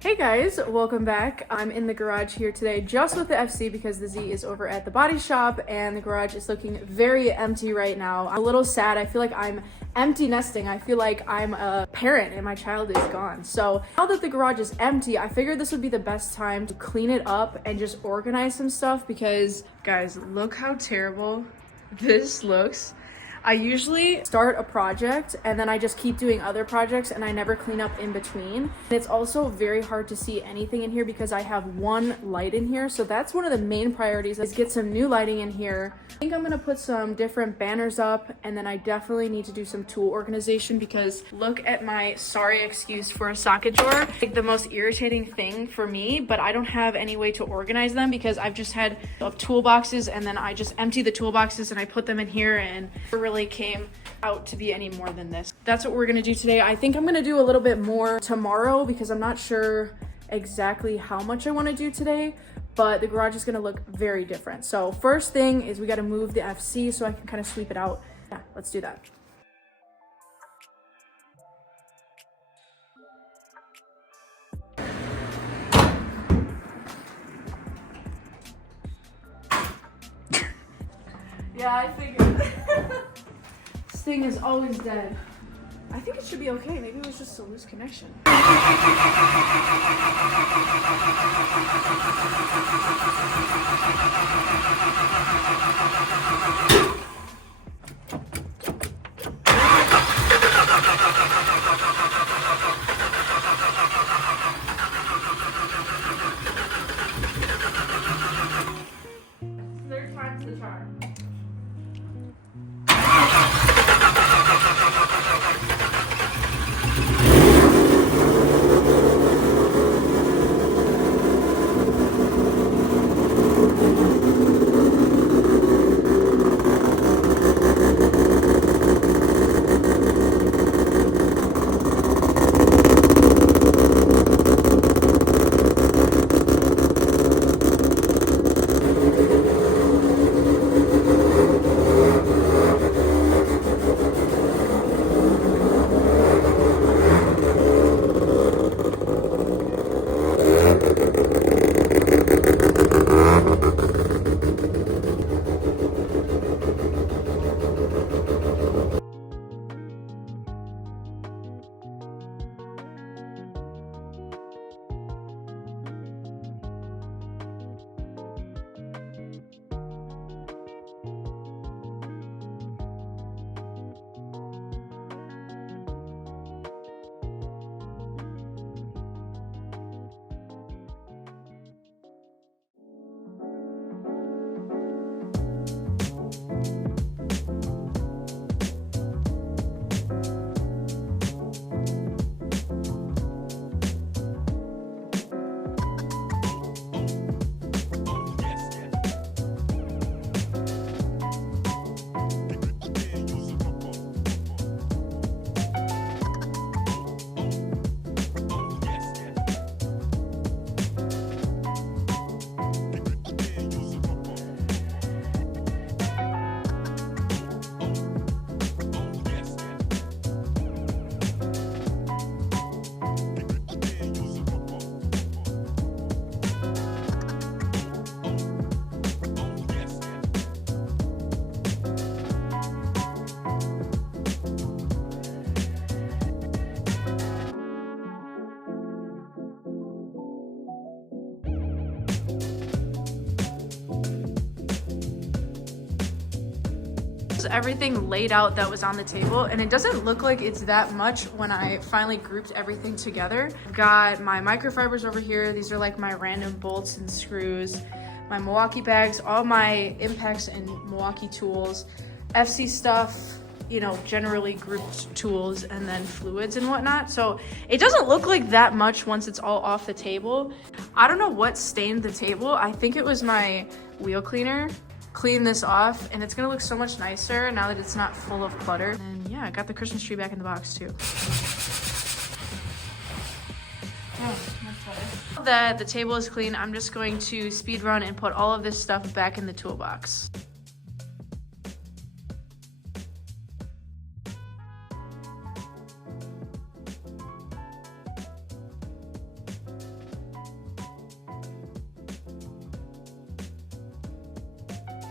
Hey guys, welcome back. I'm in the garage here today just with the FC because the Z is over at the body shop and the garage is looking very empty right now. I'm a little sad. I feel like I'm empty nesting. I feel like I'm a parent and my child is gone. So now that the garage is empty, I figured this would be the best time to clean it up and just organize some stuff because guys, look how terrible this looks. I usually start a project and then I just keep doing other projects and I never clean up in between. And it's also very hard to see anything in here because I have one light in here. So that's one of the main priorities, is get some new lighting in here. I think I'm gonna put some different banners up, and then I definitely need to do some tool organization because look at my sorry excuse for a socket drawer. Like the most irritating thing for me, but I don't have any way to organize them because I've just had toolboxes and then I just empty the toolboxes and I put them in here and really came out to be any more than this. That's what we're gonna do today. I think I'm gonna do a little bit more tomorrow because I'm not sure exactly how much I want to do today, but the garage is gonna look very different. So first thing is we got to move the FC so I can kind of sweep it out. Yeah, let's do that. Yeah, I figured. This thing is always dead. I think it should be okay. Maybe it was just a loose connection. Third time's the charm. Everything laid out that was on the table, and it doesn't look like it's that much when I finally grouped everything together. Got my microfibers over here. These are like my random bolts and screws, my Milwaukee bags, all my Impacts and Milwaukee tools, FC stuff, you know, generally grouped tools, and then fluids and whatnot. So it doesn't look like that much once it's all off the table. I don't know what stained the table. I think it was my wheel cleaner. Clean this off and it's gonna look so much nicer now that it's not full of clutter. And yeah, I got the Christmas tree back in the box too. Oh, much better. Now that the table is clean, I'm just going to speed run and put all of this stuff back in the toolbox.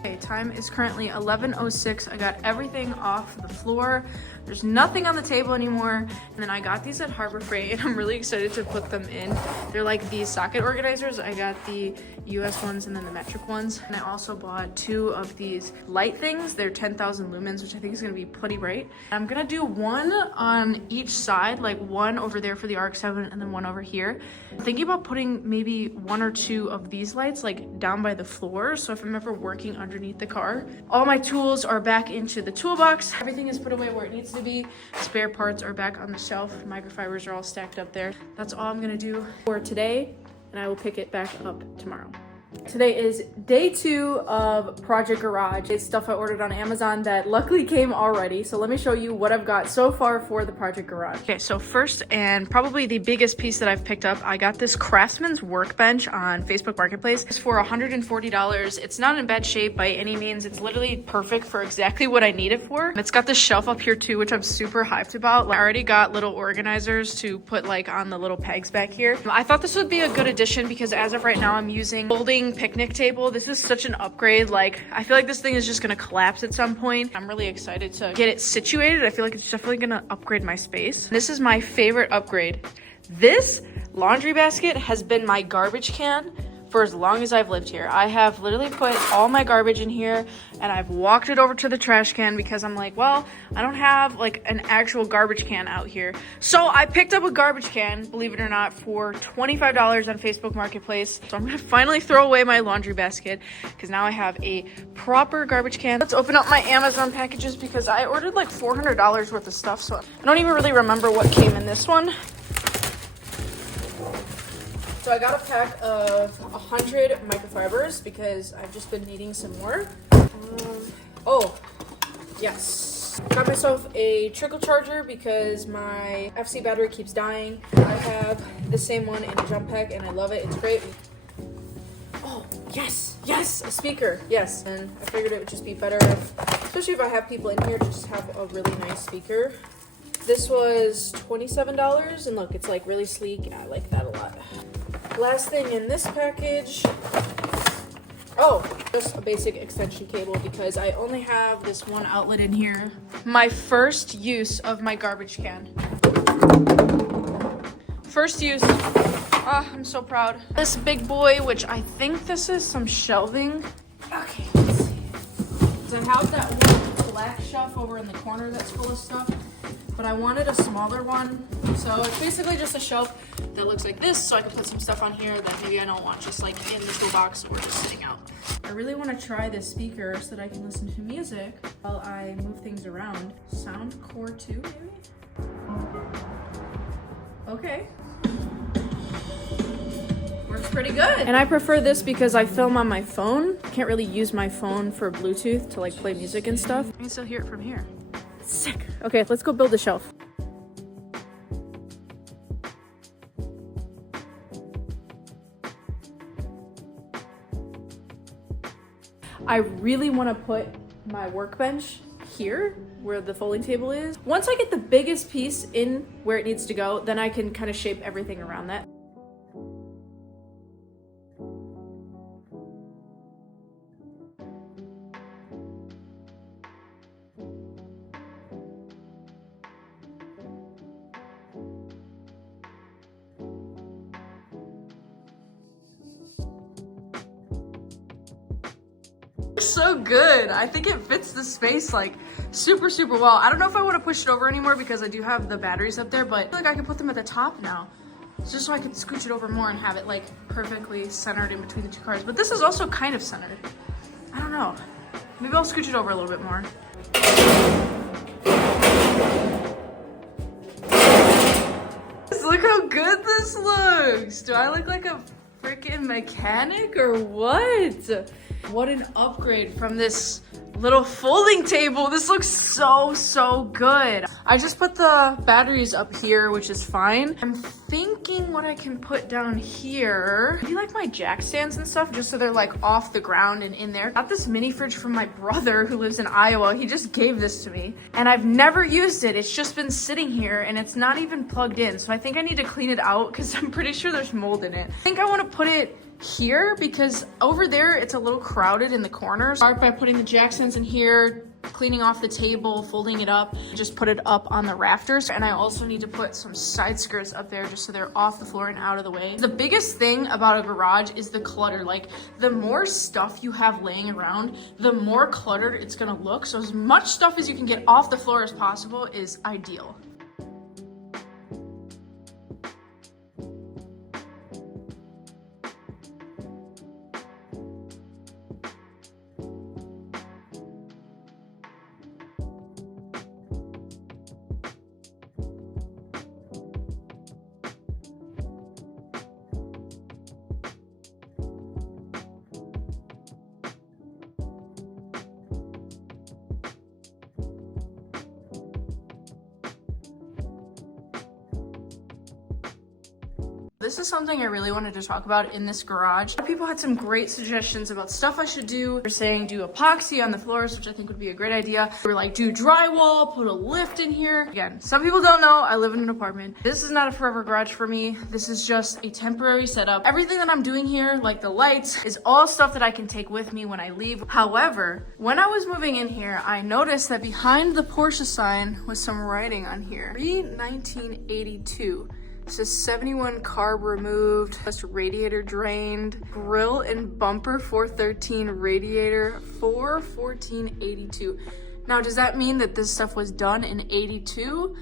Okay, time is currently 11:06. I got everything off the floor. There's nothing on the table anymore. And then I got these at Harbor Freight and I'm really excited to put them in. They're like these socket organizers. I got the US ones and then the metric ones. And I also bought 2 of these light things. They're 10,000 lumens, which I think is gonna be pretty bright. I'm gonna do one on each side, like one over there for the RX-7 and then one over here. I'm thinking about putting maybe 1 or 2 of these lights like down by the floor. So if I'm ever working underneath the car, all my tools are back into the toolbox. Everything is put away where it needs to be. Spare parts are back on the shelf. Microfibers are all stacked up there. That's all I'm gonna do for today, and I will pick it back up tomorrow. Today is day 2 of Project Garage. It's stuff I ordered on Amazon that luckily came already. So let me show you what I've got so far for the Project Garage. Okay, so first and probably the biggest piece that I've picked up, I got this Craftsman's workbench on Facebook Marketplace. It's for $140. It's not in bad shape by any means. It's literally perfect for exactly what I need it for. It's got this shelf up here too, which I'm super hyped about. I already got little organizers to put like on the little pegs back here. I thought this would be a good addition because as of right now, I'm using folding picnic table. This is such an upgrade. Like, I feel like this thing is just gonna collapse at some point. I'm really excited to get it situated. I feel like it's definitely gonna upgrade my space. This is my favorite upgrade. This laundry basket has been my garbage can for as long as I've lived here. I have literally put all my garbage in here and I've walked it over to the trash can because I'm like, well, I don't have like an actual garbage can out here. So I picked up a garbage can, believe it or not, for $25 on Facebook Marketplace. So I'm gonna finally throw away my laundry basket because now I have a proper garbage can. Let's open up my Amazon packages because I ordered like $400 worth of stuff. So I don't even really remember what came in this one. So I got a pack of 100 microfibers because I've just been needing some more. Oh, yes. Got myself a trickle charger because my FC battery keeps dying. I have the same one in a jump pack and I love it. It's great. Oh, yes, yes, a speaker, yes. And I figured it would just be better, especially if I have people in here, to just have a really nice speaker. This was $27 and look, it's like really sleek. I like that a lot. Last thing in this package, oh, just a basic extension cable because I only have this one outlet in here. My first use of my garbage can. First use. Ah, I'm so proud. This big boy, which I think this is some shelving. Okay, let's see. So I have that one black shelf over in the corner that's full of stuff, but I wanted a smaller one. So it's basically just a shelf that looks like this, so I can put some stuff on here that maybe I don't want just like in the toolbox or just sitting out. I really want to try this speaker so that I can listen to music while I move things around. Soundcore 2, maybe? Okay. Works pretty good. And I prefer this because I film on my phone. Can't really use my phone for Bluetooth to like play music and stuff. I can still hear it from here. Sick. Okay, let's go build a shelf. I really want to put my workbench here where the folding table is. Once I get the biggest piece in where it needs to go, then I can kind of shape everything around that. So good. I think it fits the space like super well. I don't know if I want to push it over anymore because I do have the batteries up there, but I feel like I can put them at the top now. It's just so I can scooch it over more and have it like perfectly centered in between the two cars. But this is also kind of centered. I don't know. Maybe I'll scooch it over a little bit more. Look how good this looks. Do I look like a freaking mechanic or what? What an upgrade from this little folding table. This looks so good. I just put the batteries up here, which is fine. I'm thinking what I can put down here. I do like my jack stands and stuff just so they're like off the ground and in there. Got this mini fridge from my brother who lives in Iowa. He just gave this to me and I've never used it. It's just been sitting here and it's not even plugged in. So I think I need to clean it out because I'm pretty sure there's mold in it. I think I want to put it here because over there it's a little crowded in the corners. Start by putting the jack stands in here, cleaning off the table, folding it up, just put it up on the rafters. And I also need to put some side skirts up there just so they're off the floor and out of the way. The biggest thing about a garage is the clutter. Like, the more stuff you have laying around, the more cluttered it's gonna look. So as much stuff as you can get off the floor as possible is ideal. This is something I really wanted to talk about in this garage. A lot of people had some great suggestions about stuff I should do. They're saying do epoxy on the floors, which I think would be a great idea. They were like, do drywall, put a lift in here. Again, some people don't know, I live in an apartment. This is not a forever garage for me. This is just a temporary setup. Everything that I'm doing here, like the lights, is all stuff that I can take with me when I leave. However, when I was moving in here, I noticed that behind the Porsche sign was some writing on here. Pre-1982. It says 71 carb removed, just radiator drained, grill and bumper 413, radiator 4/14/82. Now, does that mean that this stuff was done in 82?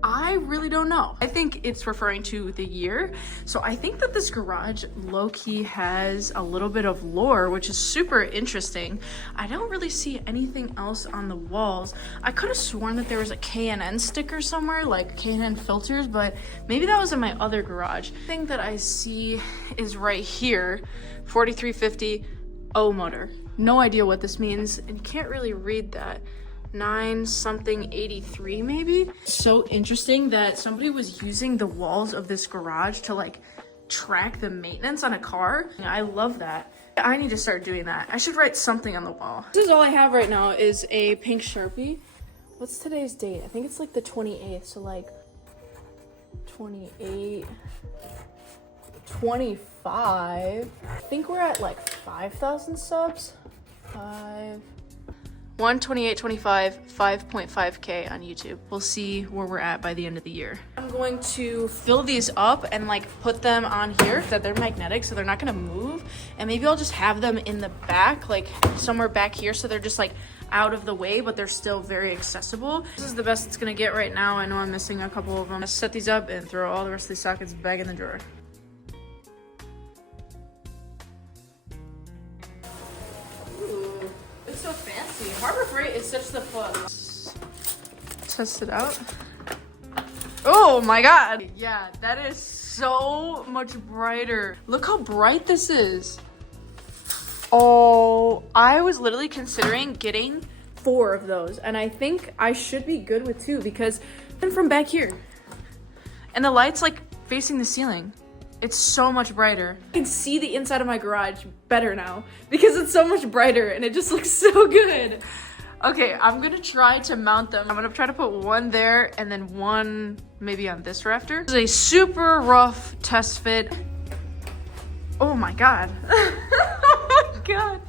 I really don't know. I think it's referring to the year. So I think that this garage low-key has a little bit of lore, which is super interesting. I don't really see anything else on the walls. I could have sworn that there was a K&N sticker somewhere, like K&N filters, but maybe that was in my other garage. The thing that I see is right here, 4350 O motor. No idea what this means, and you can't really read that. 9 something 83 maybe. So interesting that somebody was using the walls of this garage to like track the maintenance on a car. I love that. I need to start doing that. I should write something on the wall. This is all I have right now is a pink Sharpie. What's today's date? I think it's like the 28th, so like 28, 25. I think we're at like 5,000 subs. 128.25, 5.5K on YouTube. We'll see where we're at by the end of the year. I'm going to fill these up and like put them on here that they're magnetic, so they're not gonna move. And maybe I'll just have them in the back, like somewhere back here, so they're just like out of the way, but they're still very accessible. This is the best it's gonna get right now. I know I'm missing a couple of them. Let's set these up and throw all the rest of these sockets back in the drawer. So fancy. Harbor Freight is such the fun. Test it out. Oh my god. Yeah, that is so much brighter. Look how bright this is. Oh, I was literally considering getting 4 of those, and I think I should be good with 2 because I'm from back here. And the light's like facing the ceiling. It's so much brighter. I can see the inside of my garage better now because it's so much brighter and it just looks so good. Okay, I'm gonna try to mount them. I'm gonna try to put one there and then one maybe on this rafter. This is a super rough test fit. Oh my god. Oh my god.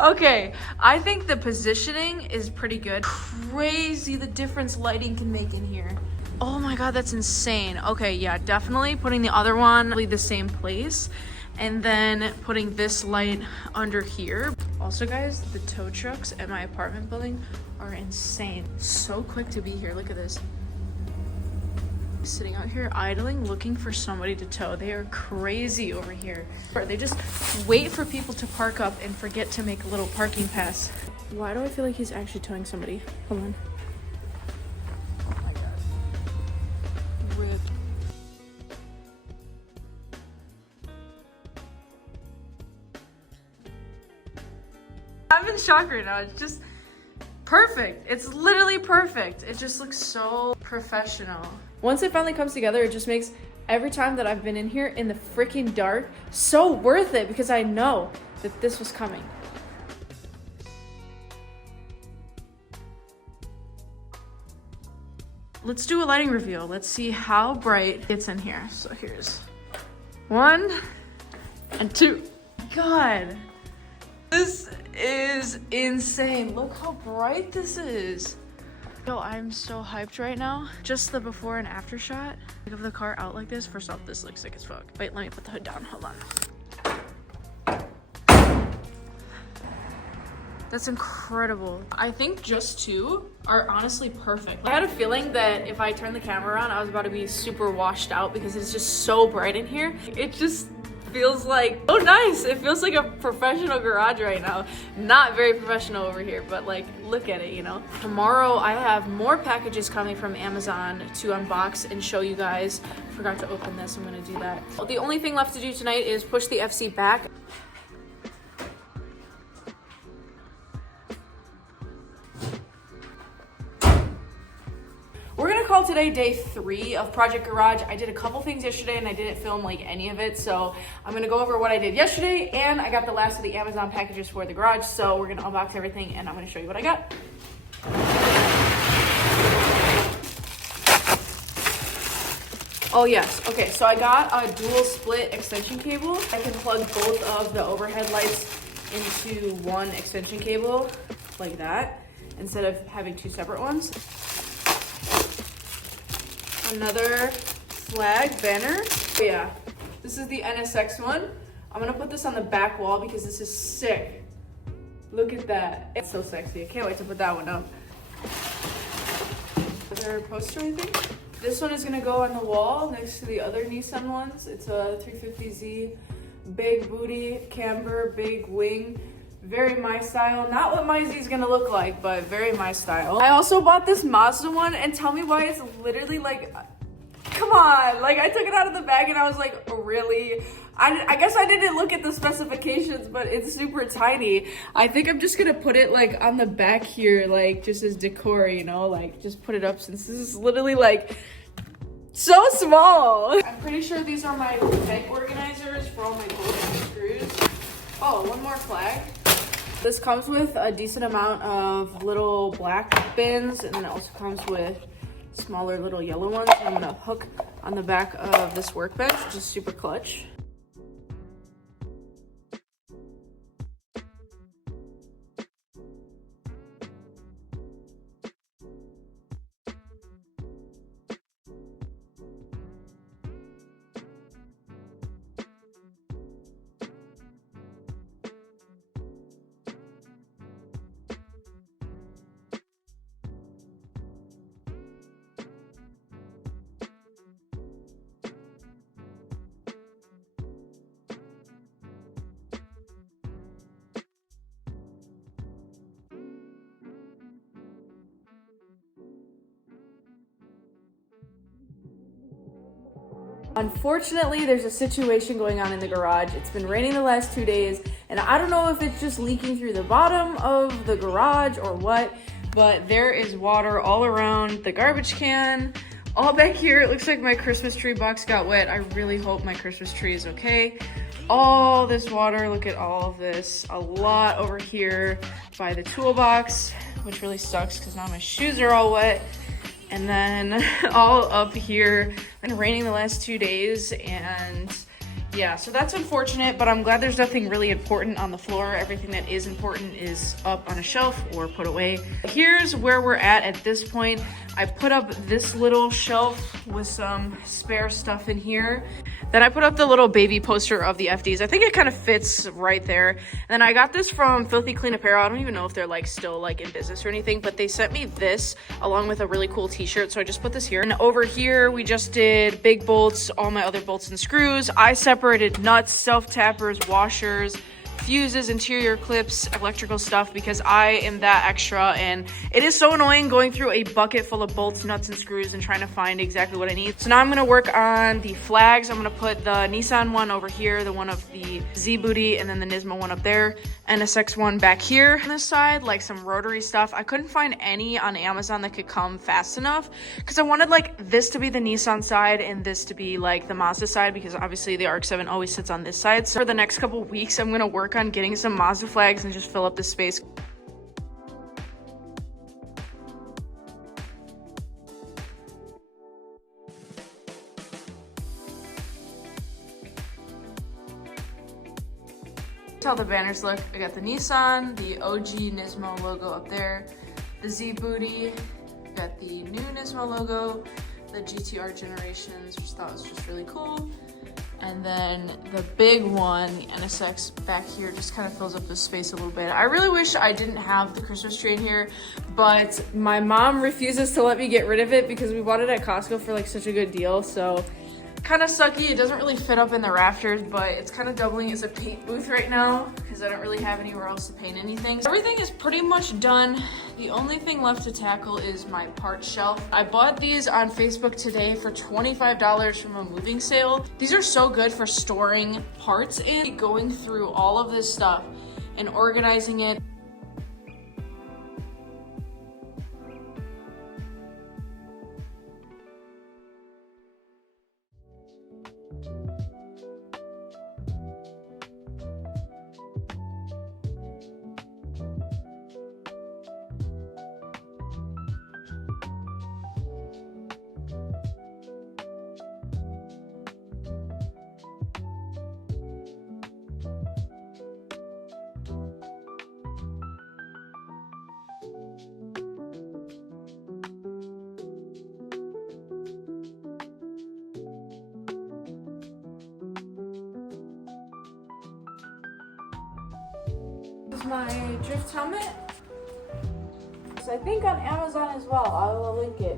Okay, I think the positioning is pretty good. Crazy the difference lighting can make in here. Oh my god, that's insane. Okay, yeah, definitely putting the other one the same place and then putting this light under here. Also guys, the tow trucks at my apartment building are insane. So quick to be here. Look at this. Sitting out here idling, looking for somebody to tow. They are crazy over here. They just wait for people to park up and forget to make a little parking pass. Why do I feel like he's actually towing somebody? Hold on. I'm in shock right now. It's just perfect. It's literally perfect. It just looks so professional. Once it finally comes together, it just makes every time that I've been in here in the freaking dark so worth it because I know that this was coming. Let's do a lighting reveal. Let's see how bright it's in here. So here's 1 and 2. God. This is insane. Look how bright this is. Yo, I'm so hyped right now. Just the before and after shot of the car out like this. First off, this looks sick as fuck. Wait, let me put the hood down. Hold on. That's incredible. I think just two are honestly perfect. I had a feeling that if I turned the camera on, I was about to be super washed out because it's just so bright in here. It just feels like, oh nice. It feels like a professional garage right now. Not very professional over here, but like, look at it, you know? Tomorrow I have more packages coming from Amazon to unbox and show you guys. Forgot to open this, I'm gonna do that. The only thing left to do tonight is push the FC back. We're gonna call today day 3 of Project Garage. I did a couple things yesterday and I didn't film like any of it, so I'm gonna go over what I did yesterday, and I got the last of the Amazon packages for the garage, so we're gonna unbox everything and I'm gonna show you what I got. Oh yes, okay, so I got a dual split extension cable. I can plug both of the overhead lights into one extension cable like that, instead of having 2 separate ones. Another flag banner. Yeah, this is the NSX one. I'm gonna put this on the back wall because this is sick. Look at that. It's so sexy. I can't wait to put that one up. Another poster, I think. This one is gonna go on the wall next to the other Nissan ones. It's a 350Z, big booty, camber, big wing. Very my style. Not what my Z is gonna look like, but very my style. I also bought this Mazda one, and tell me why it's literally like, come on. Like, I took it out of the bag and I was like, really? I guess I didn't look at the specifications, but it's super tiny. I think I'm just gonna put it like on the back here, like just as decor, you know, like just put it up since this is literally like so small. I'm pretty sure these are my bag organizers for all my bolts and screws. Oh, one more flag. This comes with a decent amount of little black bins, and then it also comes with smaller little yellow ones. I'm gonna hook on the back of this workbench, which is super clutch. Unfortunately, there's a situation going on in the garage. It's been raining the last 2 days, and I don't know if it's just leaking through the bottom of the garage or what, but there is water all around the garbage can. All back here, it looks like my Christmas tree box got wet. I really hope my Christmas tree is okay. All this water, look at all of this. A lot over here by the toolbox, which really sucks because now my shoes are all wet. And then all up here. It's been raining the last 2 days, and yeah, so that's unfortunate, but I'm glad there's nothing really important on the floor. Everything that is important is up on a shelf or put away. Here's where we're at this point. I put up this little shelf with some spare stuff in here. Then I put up the little baby poster of the FDs. I think it kind of fits right there. And then I got this from Filthy Clean Apparel. I don't even know if they're like still like in business or anything, but they sent me this along with a really cool t-shirt. So I just put this here. And over here, we just did big bolts, all my other bolts and screws. I separated nuts, self-tappers, washers, fuses, interior clips, electrical stuff, because I am that extra, and it is so annoying going through a bucket full of bolts, nuts, and screws and trying to find exactly what I need. So now I'm gonna work on the flags. I'm gonna put the Nissan one over here, the one of the Z Booty, and then the Nismo one up there, NSX one back here on this side, like some rotary stuff. I couldn't find any on Amazon that could come fast enough because I wanted like this to be the Nissan side and this to be like the Mazda side, because obviously the ARC-7 always sits on this side. So for the next couple weeks, I'm gonna work on getting some Mazda flags and just fill up the space. how the banners look. I got the Nissan, the OG Nismo logo up there, the Z Booty, got the new Nismo logo, the GTR Generations, which I thought was just really cool. And then the big one, the NSX back here, just kind of fills up the space a little bit. I really wish I didn't have the Christmas tree in here, but my mom refuses to let me get rid of it because we bought it at Costco for like such a good deal. So kind of sucky. It doesn't really fit up in the rafters, but it's kind of doubling as a paint booth right now because I don't really have anywhere else to paint anything. So everything is pretty much done. The only thing left to tackle is my part shelf. I bought these on Facebook today for $25 from a moving sale. These are so good for storing parts in, going through all of this stuff and organizing it. My drift helmet. So I think on Amazon as well. I will link it.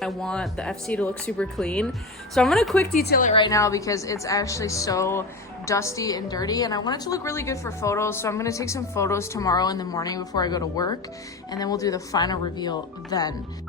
I want the FC to look super clean. So I'm gonna quick detail it right now because it's actually so dusty and dirty and I want it to look really good for photos. So I'm gonna take some photos tomorrow in the morning before I go to work and then we'll do the final reveal then.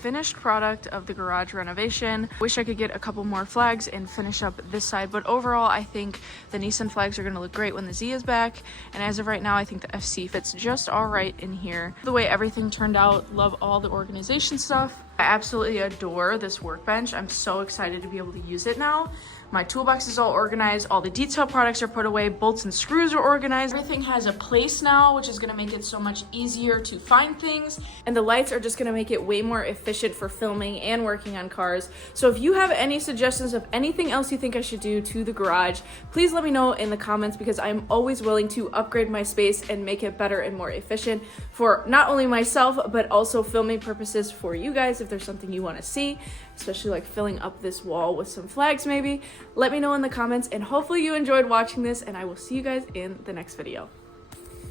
Finished product of the garage renovation. Wish I could get a couple more flags and finish up this side, but overall I think the Nissan flags are going to look great when the Z is back, and as of right now I think the FC fits just all right in here. The way everything turned out, love all the organization stuff. I absolutely adore this workbench. I'm so excited to be able to use it now. My toolbox is all organized, all the detail products are put away, bolts and screws are organized. Everything has a place now, which is gonna make it so much easier to find things. And the lights are just gonna make it way more efficient for filming and working on cars. So if you have any suggestions of anything else you think I should do to the garage, please let me know in the comments because I'm always willing to upgrade my space and make it better and more efficient for not only myself, but also filming purposes for you guys if there's something you wanna see, especially like filling up this wall with some flags maybe. Let me know in the comments and hopefully you enjoyed watching this and I will see you guys in the next video.